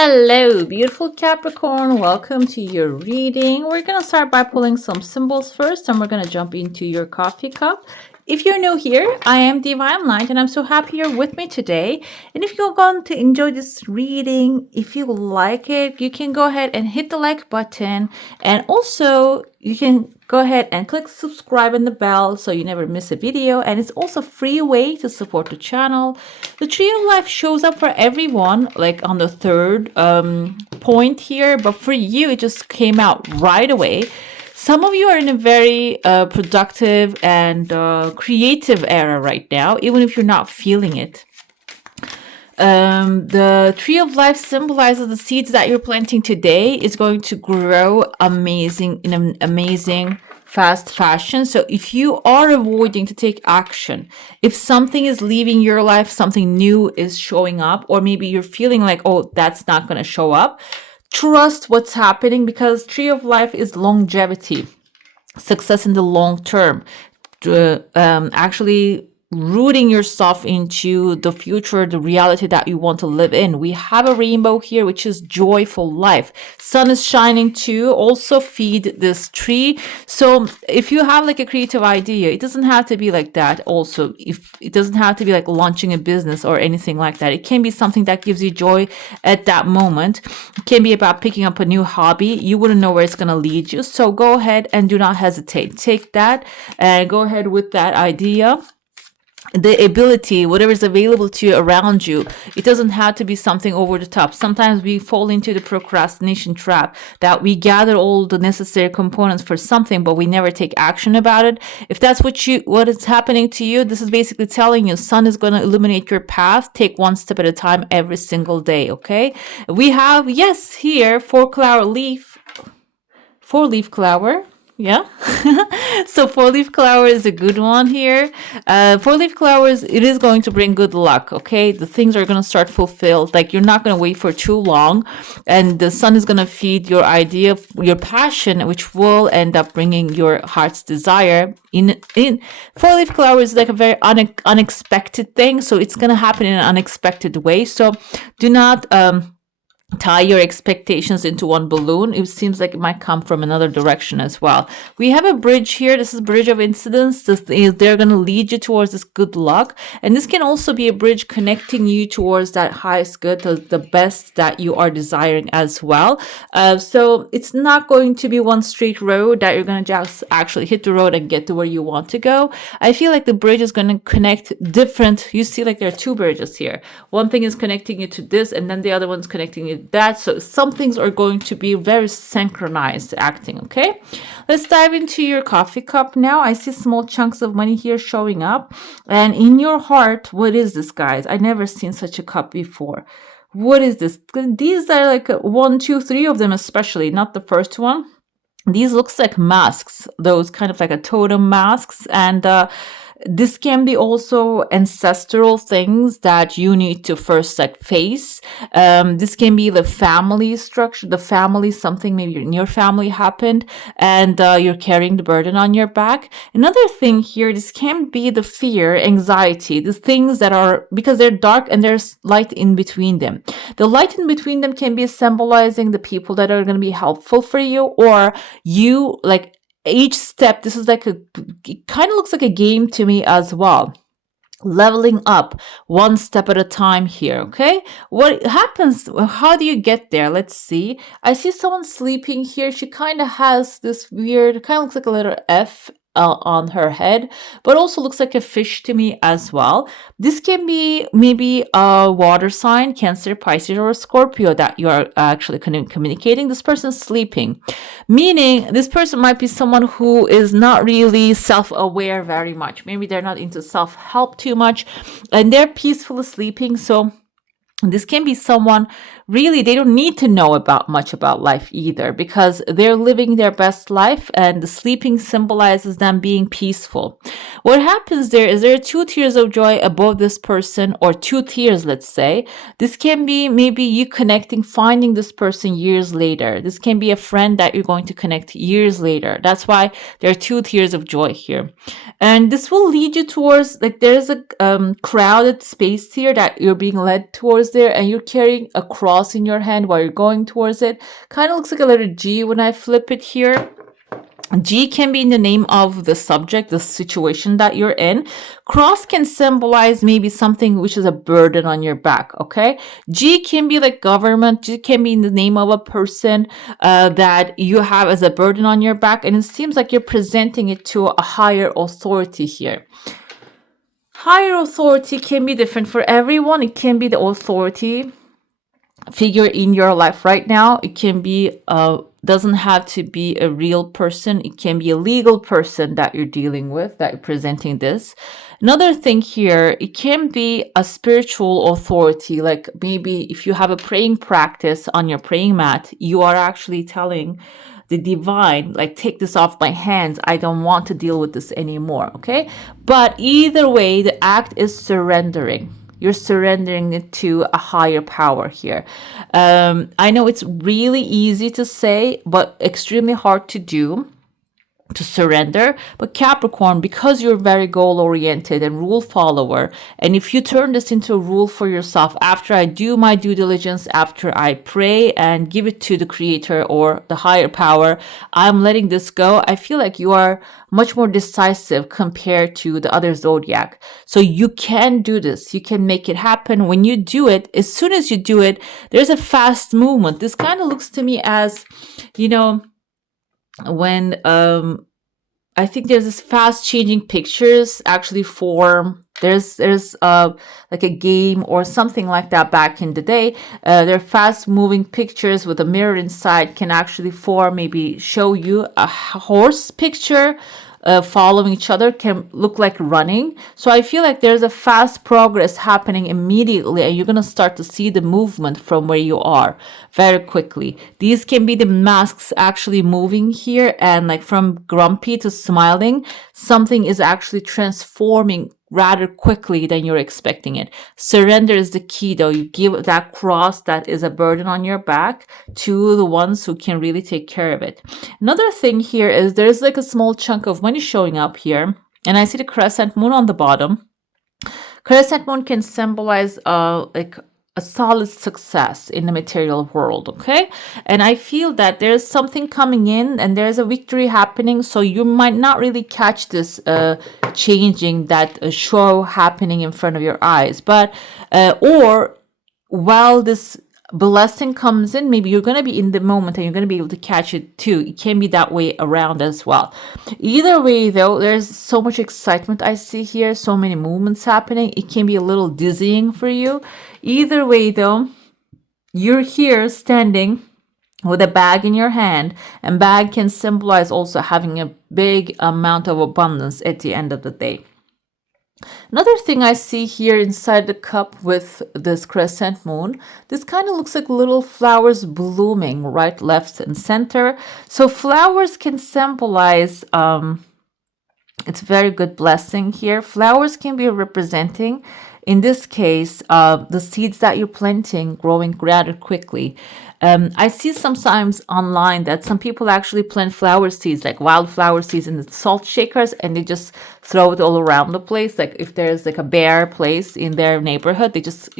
Hello, beautiful Capricorn. Welcome to your reading. We're going to start by pulling some symbols first, and we're going to jump into your coffee cup. If you're new here, I am Divine Light, and I'm so happy you're with me today. And if you're going to enjoy this reading, if you like it, you can go ahead and hit the like button. And also, you can go ahead and click subscribe and the bell so you never miss a video. And it's also a free way to support the channel. The Tree of Life shows up for everyone, like on the third point here. But for you, it just came out right away. Some of you are in a very productive and creative era right now, even if you're not feeling it. The Tree of Life symbolizes the seeds that you're planting today is going to grow in an amazing fast fashion. So if you are avoiding to take action, if something is leaving your life, something new is showing up, or maybe you're feeling like, oh, that's not going to show up, trust what's happening, because Tree of Life is longevity, success in the long term, actually rooting yourself into the future, the reality that you want to live in. We have a rainbow here, which is joyful life. Sun is shining too. Also feed this tree. So if you have like a creative idea, it doesn't have to be like that. Also, if it doesn't have to be like launching a business or anything like that. It can be something that gives you joy at that moment. It can be about picking up a new hobby. You wouldn't know where it's going to lead you. So go ahead and do not hesitate. Take that and go ahead with that idea. The ability, whatever is available to you around you, it doesn't have to be something over the top. Sometimes we fall into the procrastination trap that we gather all the necessary components for something, but we never take action about it. If that's what is happening to you, this is basically telling you sun is going to illuminate your path. Take one step at a time every single day. Okay. We have, yes, here, four-leaf clover. Yeah. So four-leaf clover is a good one here. Four-leaf clovers, it is going to bring good luck. Okay. The things are going to start fulfilled. Like you're not going to wait for too long, and the sun is going to feed your idea, your passion, which will end up bringing your heart's desire. In four-leaf clover is like a very unexpected thing. So it's going to happen in an unexpected way. So do not, tie your expectations into one balloon. It seems like it might come from another direction as well. We have a bridge here. This is bridge of incidents. They're going to lead you towards this good luck. And this can also be a bridge connecting you towards that highest good, the best that you are desiring as well. So it's not going to be one straight road that you're going to just actually hit the road and get to where you want to go. I feel like the bridge is going to connect different. You see like there are two bridges here. One thing is connecting you to this, and then the other one's connecting you that. So some things are going to be very synchronized acting. Okay, let's dive into your coffee cup now. I see small chunks of money here showing up, and in your heart, what is this, guys? I never seen such a cup before. What is this? These are like 1, 2, 3 of them, especially not the first one. These looks like masks, those kind of like a totem masks, and this can be also ancestral things that you need to first like face. This can be the family structure, the family, something maybe in your family happened, and you're carrying the burden on your back. Another thing here, this can be the fear, anxiety, the things that are, because they're dark and there's light in between them. The light in between them can be symbolizing the people that are going to be helpful for you, or you like each step. This is like it kind of looks like a game to me as well. Leveling up one step at a time here. Okay, what happens? How do you get there? Let's see. I see someone sleeping here. She kind of has this weird, kind of looks like a letter F on her head, but also looks like a fish to me as well. This can be maybe a water sign, Cancer, Pisces, or a Scorpio that you are actually communicating. This person's sleeping, meaning this person might be someone who is not really self-aware very much. Maybe they're not into self-help too much, and they're peacefully sleeping. So this can be someone, really, they don't need to know much about life either, because they're living their best life, and the sleeping symbolizes them being peaceful. What happens there are 2 tears of joy above this person, or 2 tears, let's say. This can be maybe you connecting, finding this person years later. This can be a friend that you're going to connect years later. That's why there are 2 tears of joy here. And this will lead you towards, like, there's a crowded space here that you're being led towards there, and you're carrying a cross cross in your hand while you're going towards it. Kind of looks like a letter G when I flip it here. G can be in the name of the subject, the situation that you're in. Cross can symbolize maybe something which is a burden on your back, okay? G can be like government. G can be in the name of a person that you have as a burden on your back. And it seems like you're presenting it to a higher authority here. Higher authority can be different for everyone. It can be the authority figure in your life right now. It can be doesn't have to be a real person. It can be a legal person that you're dealing with, that you're presenting this. Another thing here, it can be a spiritual authority. Like maybe if you have a praying practice on your praying mat, you are actually telling the divine, like, take this off my hands. I don't want to deal with this anymore. Okay. But either way, the act is surrendering. You're surrendering it to a higher power here. I know it's really easy to say, but extremely hard to do, to surrender. But Capricorn, because you're very goal oriented and rule follower, and if you turn this into a rule for yourself, after I do my due diligence, after I pray and give it to the creator or the higher power, I'm letting this go. I feel like you are much more decisive compared to the other zodiac. So you can do this. You can make it happen. When you do it, as soon as you do it, there's a fast movement. This kind of looks to me as, when I think there's this fast changing pictures actually form. There's like a game or something like that back in the day. They're fast moving pictures with a mirror inside can actually form, maybe show you a horse picture following each other, can look like running. So I feel like there's a fast progress happening immediately, and you're going to start to see the movement from where you are very quickly. These can be the masks actually moving here, and like from grumpy to smiling, something is actually transforming rather quickly than you're expecting it. Surrender is the key though. You give that cross that is a burden on your back to the ones who can really take care of it. Another thing here is there's like a small chunk of money showing up here, and I see the crescent moon on the bottom. Crescent moon can symbolize like a solid success in the material world, okay? And I feel that there's something coming in and there's a victory happening, so you might not really catch this changing, that show happening in front of your eyes. But or while this blessing comes in, maybe you're going to be in the moment and you're going to be able to catch it too. It can be that way around as well. Either way though, there's so much excitement I see here, so many movements happening. It can be a little dizzying for you. Either way though, you're here standing with a bag in your hand, and bag can symbolize also having a big amount of abundance at the end of the day. Another thing I see here inside the cup with this crescent moon, this kind of looks like little flowers blooming right, left, and center. So flowers can symbolize, it's very good blessing here. Flowers can be representing, in this case, the seeds that you're planting growing rather quickly. I see sometimes online that some people actually plant flower seeds, like wildflower seeds, in the salt shakers, and they just throw it all around the place. Like if there's like a bare place in their neighborhood, they just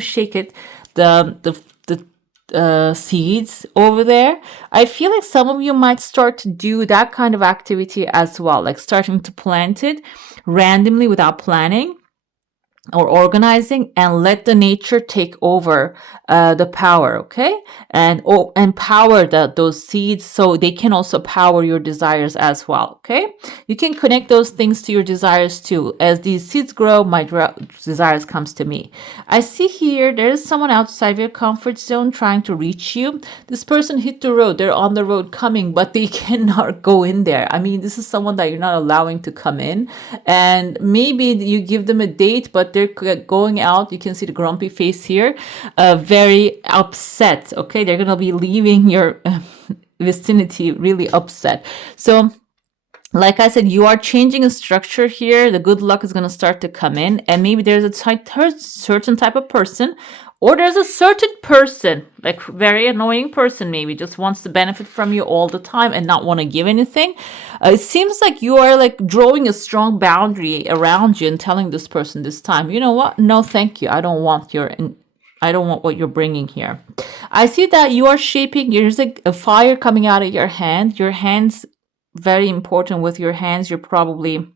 shake it, the seeds over there. I feel like some of you might start to do that kind of activity as well, like starting to plant it randomly without planning or organizing, and let the nature take over the power, okay? And empower those seeds so they can also power your desires as well, okay? You can connect those things to your desires too. As these seeds grow, my desires comes to me. I see here there is someone outside your comfort zone trying to reach you. This person hit the road. They're on the road coming, but they cannot go in there. I mean, this is someone that you're not allowing to come in, and maybe you give them a date, but they're going out. You can see the grumpy face here, very upset, okay? They're gonna be leaving your vicinity really upset. So like I said, you are changing a structure here. The good luck is going to start to come in, and maybe there's a certain type of person, or there's a certain person, like very annoying person, maybe just wants to benefit from you all the time and not want to give anything. It seems like you are like drawing a strong boundary around you and telling this person this time, you know what? No, thank you. I don't want your I don't want what you're bringing here. I see that you are shaping, there's a fire coming out of your hand. Your hands, very important with your hands. You're probably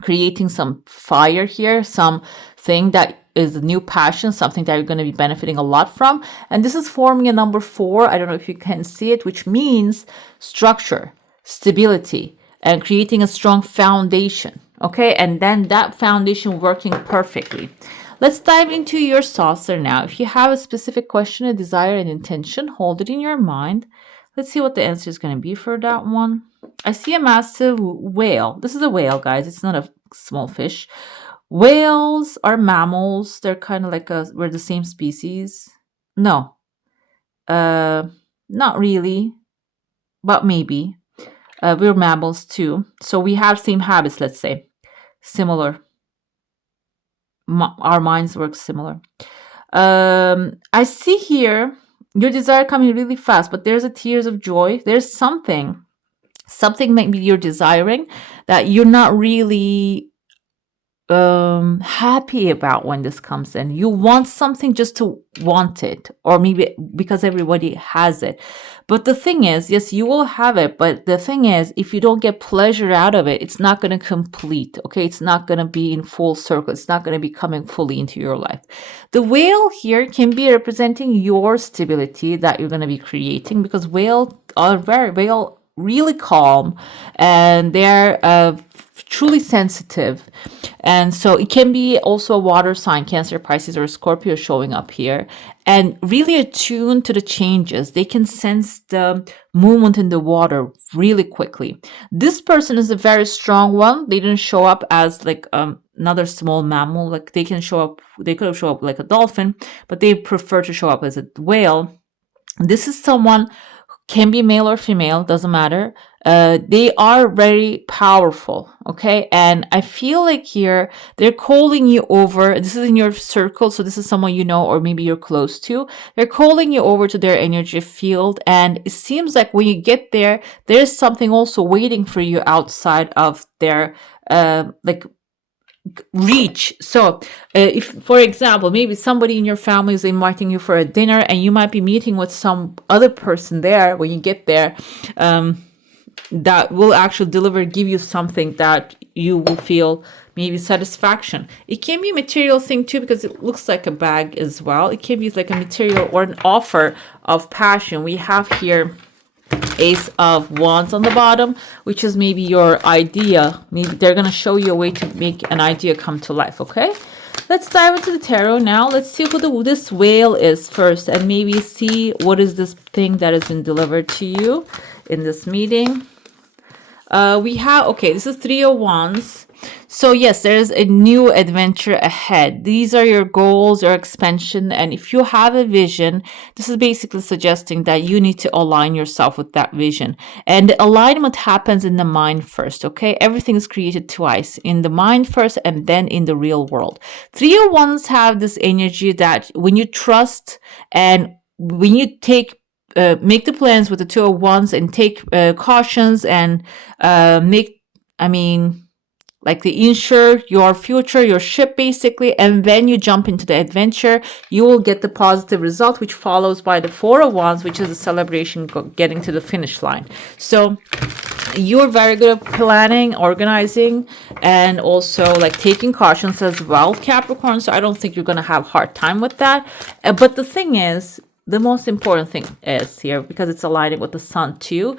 creating some fire here, something that is a new passion, something that you're going to be benefiting a lot from. And this is forming a number 4. I don't know if you can see it, which means structure, stability, and creating a strong foundation. Okay, and then that foundation working perfectly. Let's dive into your saucer now. If you have a specific question, a desire, an intention, hold it in your mind. Let's see what the answer is going to be for that one. I see a massive whale. This is a whale, guys. It's not a small fish. Whales are mammals. They're kind of like we're the same species. No, not really, but maybe. We're mammals too. So we have same habits, let's say. Similar. Our minds work similar. I see here your desire coming really fast, but there's a tears of joy. There's something maybe you're desiring that you're not really happy about when this comes in. You want something just to want it, or maybe because everybody has it. But the thing is, yes, you will have it, but the thing is, if you don't get pleasure out of it, it's not going to complete. Okay, it's not going to be in full circle. It's not going to be coming fully into your life. The whale here can be representing your stability that you're going to be creating, because whale really calm, and they're truly sensitive. And so it can be also a water sign, Cancer, Pisces, or Scorpio showing up here, and really attuned to the changes. They can sense the movement in the water really quickly. This person is a very strong one. They didn't show up as like another small mammal. Like they could have shown up like a dolphin, but they prefer to show up as a whale. This is someone, can be male or female, doesn't matter. They are very powerful, okay? And I feel like here they're calling you over. This is in your circle, so this is someone you know or maybe you're close to. They're calling you over to their energy field, and it seems like when you get there, there's something also waiting for you outside of their reach. So if, for example, maybe somebody in your family is inviting you for a dinner, and you might be meeting with some other person there when you get there, that will actually give you something that you will feel maybe satisfaction. It can be a material thing too, because it looks like a bag as well. It can be like a material or an offer of passion. We have here Ace of Wands on the bottom, which is maybe your idea. Maybe they're going to show you a way to make an idea come to life, okay? Let's dive into the tarot now. Let's see who this whale is first, and maybe see what is this thing that has been delivered to you in this meeting. We have, okay, this is 3 of Wands. So yes, there's a new adventure ahead. These are your goals, your expansion. And if you have a vision, this is basically suggesting that you need to align yourself with that vision. And the alignment happens in the mind first, okay? Everything is created twice, in the mind first and then in the real world. 3 of Wands have this energy that when you trust and when you make the plans with the 2 of Wands and take cautions and like they insure your future, your ship basically, and then you jump into the adventure, you will get the positive result, which follows by the 4 of Wands, which is a celebration getting to the finish line. So you're very good at planning, organizing, and also like taking cautions as well, Capricorn. So I don't think you're going to have a hard time with that. But the thing is, the most important thing is here, because it's aligning with the sun too,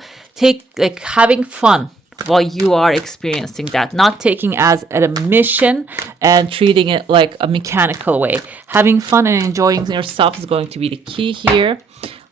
having fun while you are experiencing that, not taking as a mission and treating it like a mechanical way. Having fun and enjoying yourself is going to be the key here.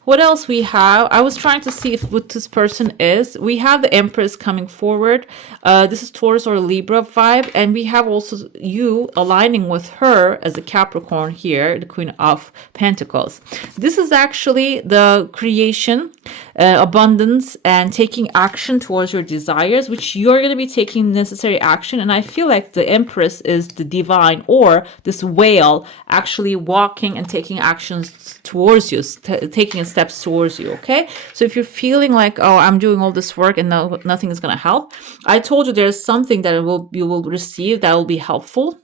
What else we have? I was trying to see what this person is. We have the Empress coming forward. This is Taurus or Libra vibe. And we have also you aligning with her as a Capricorn here, the Queen of Pentacles. This is actually the creation, abundance, and taking action towards your desires, which you're going to be taking necessary action. And I feel like the Empress is the divine, or this whale actually walking and taking actions towards you, taking steps towards you, okay? So if you're feeling like, oh, I'm doing all this work and nothing is going to help, I told you there's something that you will receive that will be helpful.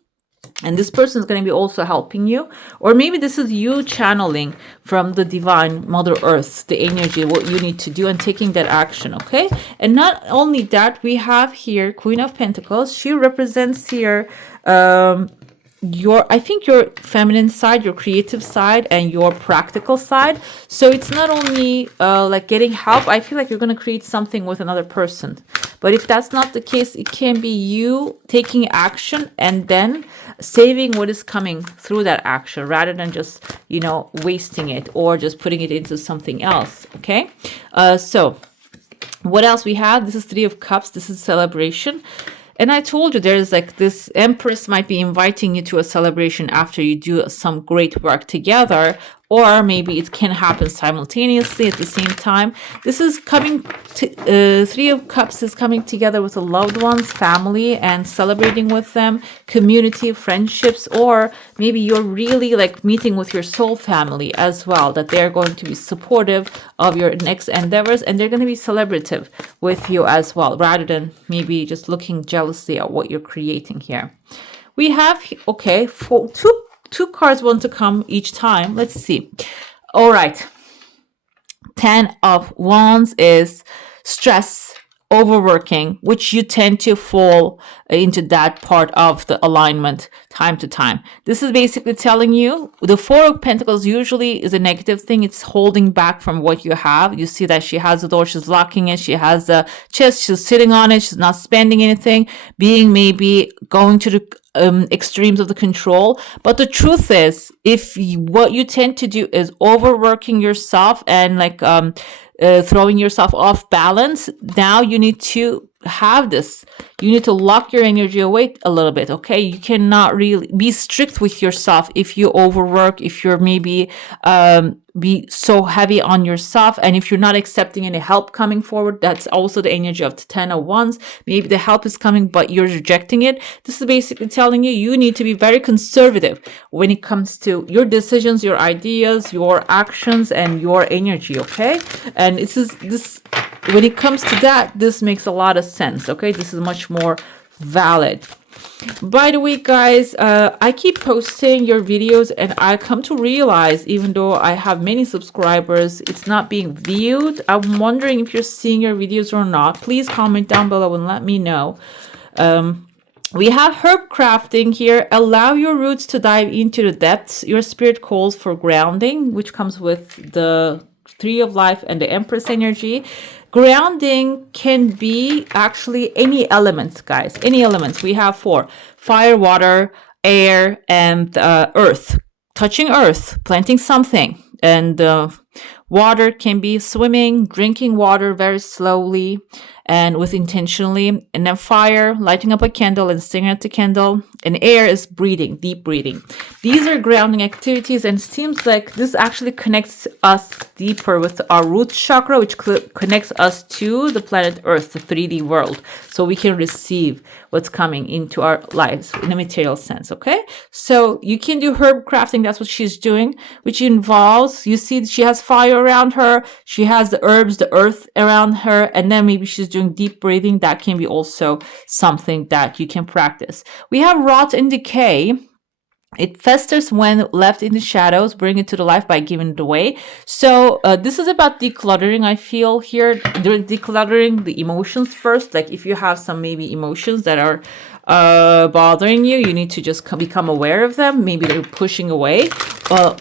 And this person is going to be also helping you, or maybe this is you channeling from the divine Mother Earth, the energy, what you need to do, and taking that action. Okay. And not only that, we have here Queen of Pentacles. She represents here I think your feminine side, your creative side, and your practical side. So it's not only like getting help. I feel like you're going to create something with another person. But if that's not the case, it can be you taking action and then saving what is coming through that action, rather than just, wasting it or just putting it into something else. Okay. So what else we have? This is Three of Cups. This is celebration. And I told you there's like this Empress might be inviting you to a celebration after you do some great work together, or maybe it can happen simultaneously at the same time. This is coming to, Three of Cups is coming together with the loved ones, family, and celebrating with them, community, friendships, or maybe you're really like meeting with your soul family as well, that they're going to be supportive of your next endeavors, and they're going to be celebrative with you as well, rather than maybe just looking jealously at what you're creating here. We have, okay, for two cards want to come each time. Let's see. All right. 10 of Wands is stress, overworking, which you tend to fall into that part of the alignment time to time. This is basically telling you the Four of Pentacles usually is a negative thing. It's holding back from what you have. You see that she has the door, she's locking it, she has the chest, she's sitting on it, she's not spending anything, being maybe going to the extremes of the control. But the truth is, what you tend to do is overworking yourself and like throwing yourself off balance, now you need to have this. You need to lock your energy away a little bit, okay? You cannot really be strict with yourself if you overwork, if you're maybe be so heavy on yourself, and if you're not accepting any help coming forward. That's also the energy of the 10 of Wands. Maybe the help is coming, but you're rejecting it. This is basically telling you need to be very conservative when it comes to your decisions, your ideas, your actions, and your energy, okay? And this when it comes to that, this makes a lot of sense, okay? This is much more valid. By the way, guys, I keep posting your videos, and I come to realize, even though I have many subscribers, it's not being viewed. I'm wondering if you're seeing your videos or not. Please comment down below and let me know. We have herb crafting here. Allow your roots to dive into the depths. Your spirit calls for grounding, which comes with the Three of Life and the Empress energy. Grounding can be actually any elements, guys. Any elements. We have 4: fire, water, air, and earth. Touching earth, planting something. And water can be swimming, drinking water very slowly and with intentionally. And then fire, lighting up a candle and staring at the candle. And air is breathing, deep breathing. These are grounding activities, and it seems like this actually connects us deeper with our root chakra, which connects us to the planet Earth, the 3D world, so we can receive what's coming into our lives in a material sense, okay? So you can do herb crafting. That's what she's doing, which involves, you see she has fire around her, she has the herbs, the earth around her, and then maybe she's doing deep breathing. That can be also something that you can practice. We have rot and decay. It festers when left in the shadows. Bring it to the light by giving it away. So this is about decluttering, I feel here. During decluttering the emotions first. Like if you have some maybe emotions that are bothering you, you need to just become aware of them. Maybe they're pushing away,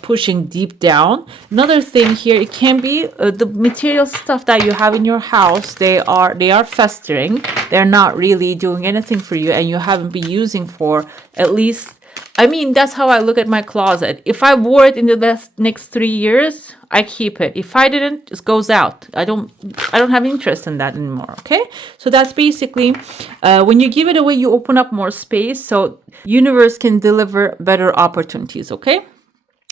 pushing deep down. Another thing here, it can be the material stuff that you have in your house. They are festering. They're not really doing anything for you, and you haven't been using for at least, I mean, that's how I look at my closet. If I wore it in the next 3 years, I keep it. If I didn't, it goes out. I don't have interest in that anymore. Okay. So that's basically, when you give it away, you open up more space. So universe can deliver better opportunities. Okay.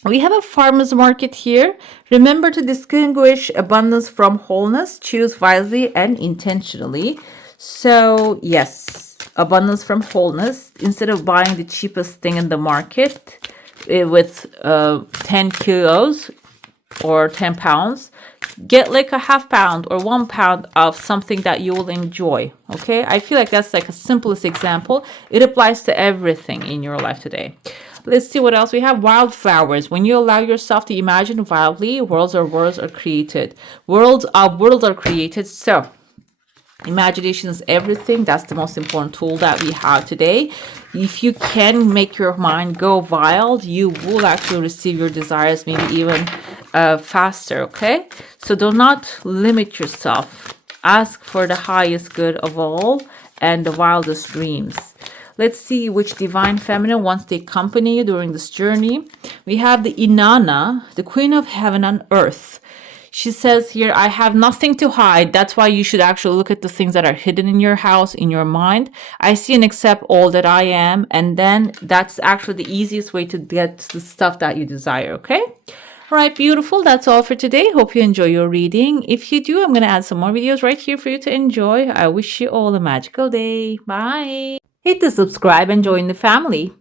We have a farmer's market here. Remember to distinguish abundance from wholeness. Choose wisely and intentionally. So yes, abundance from wholeness. Instead of buying the cheapest thing in the market with 10 kilos or 10 pounds, get like a half pound or 1 pound of something that you will enjoy. Okay, I feel like that's like a simplest example. It applies to everything in your life today. Let's see what else we have. Wildflowers. When you allow yourself to imagine wildly, worlds are created. Worlds are created. So imagination is everything. That's the most important tool that we have today. If you can make your mind go wild, you will actually receive your desires maybe even faster. Okay, so do not limit yourself. Ask for the highest good of all and the wildest dreams. Let's see which divine feminine wants to accompany you during this journey. We have the Inanna, the queen of heaven and earth. She says here, I have nothing to hide. That's why you should actually look at the things that are hidden in your house, in your mind. I see and accept all that I am. And then that's actually the easiest way to get the stuff that you desire, okay? All right, beautiful. That's all for today. Hope you enjoy your reading. If you do, I'm going to add some more videos right here for you to enjoy. I wish you all a magical day. Bye. Hit the subscribe and join the family.